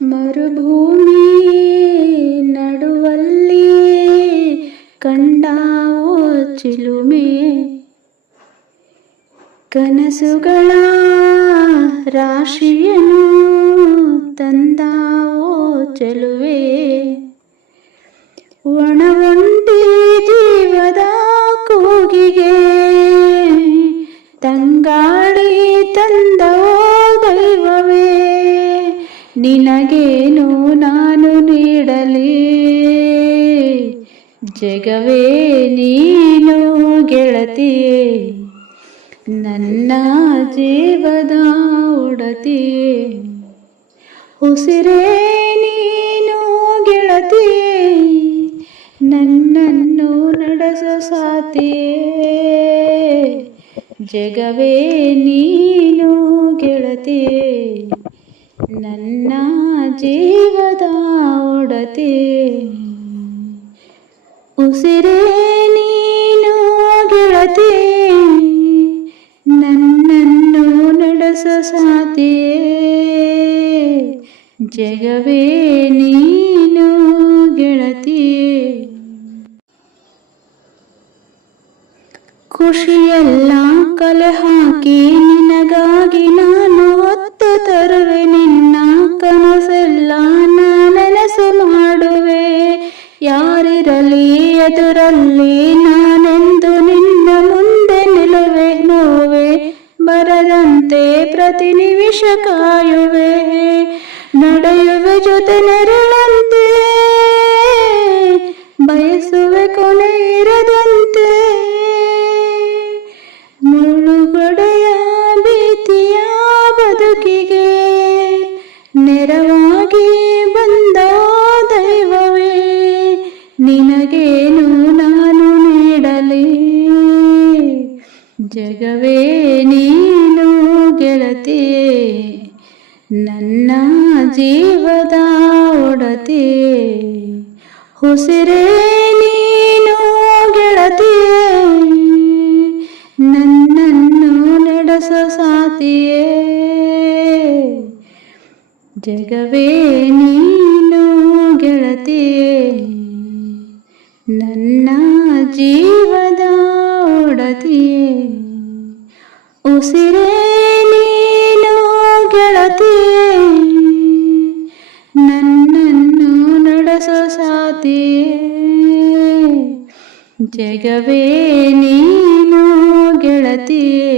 ಮರುಭೂಮಿ ನಡುವಲ್ಲಿ ಕಂಡಾವೋ ಚಿಲುಮೆ, ಕನಸುಗಳ ರಾಶಿಯನ್ನು ತಂದಾವೋ ಚೆಲುವೆ. ಒಣಗೊಂಡಿ ಜೀವದ ಕೂಗಿಗೆ ತಂಗಾಳಿ ತಂದವೋ ದೈವವೇ, ನಿನಗೇನು ನಾನು ನೀಡಲಿ, ಜಗವೇ ನೀನು ಗೆಳತಿಯೇ, ನನ್ನ ಜೀವದ ಒಡತಿಯೇ. ಉಸಿರೇ ನೀನು ಗೆಳತಿಯೇ, ನನ್ನನ್ನು ನಡೆಸೋ ಸಾಥಿಯೇ, ಜಗವೇ ನೀನು ಗೆಳತಿಯೇ, ನನ್ನ ಜೀವದ ಒಡತಿಯೇ. ಉಸಿರೇ ನೀನು ಗೆಳತಿಯೇ, ನನ್ನನ್ನು ನಡೆಸೋ ಸಾಥಿಯೇ, ಜಗವೇ ನೀನು ಗೆಳತಿಯೇ. ಖುಷಿಯೆಲ್ಲ ಕಲೆ ಹಾಕಿ ನಿನಗಾಗಿ ನಾನು ಹೊತ್ತು ತರುವೆ, ನಿನ್ನ ಕನಸೆಲ್ಲ ನಾನೆನಸು ಮಾಡುವೆ. ಯಾರಿರಲಿ ಎದುರಲ್ಲಿ ನಾನೆಂದು ನಿನ್ನ ಮುಂದೆ ನಿಲ್ಲುವೆ, ನೋವೆ ಬರದಂತೆ ಪ್ರತಿ ನಿಮಿಷ ಕಾಯುವೆ, ನಡೆಯುವೆ ಜೊತೆ ನೆರಳಂತೆ, ಬಯಸುವೆ ಕೊನೆ ಇರದಂತೆ. ಮುಳ್ಳುಗಡೆಯ ಭೀತಿಯ ಬದುಕಿಗೆ ನೆರವಾಗಿ ಬಂದ ದೈವವೇ, ನಿನಗೇನು ನಾನು ನೀಡಲಿ, ಜಗವೇ ನೀನು ಗೆಳತಿಯೇ, ನನ್ನ ಜೀವದ ಒಡತಿಯೇ. ಉಸಿರೇ ನೀನು ಗೆಳತಿಯೇ, ನನ್ನನ್ನು ನಡೆಸೋ ಸಾಥಿಯೇ, ಜಗವೇ ನೀನು ಗೆಳತಿಯೇ, ನನ್ನ ಜೀವದ ಒಡತಿಯೇ. ಉಸಿರೇ ನೀನು ಗೆಳತಿಯೇ, ನನ್ನನ್ನು ನಡೆಸೋ ಸಾಥಿಯೇ, ಜಗವೇ ನೀನು ಗೆಳತಿಯೇ.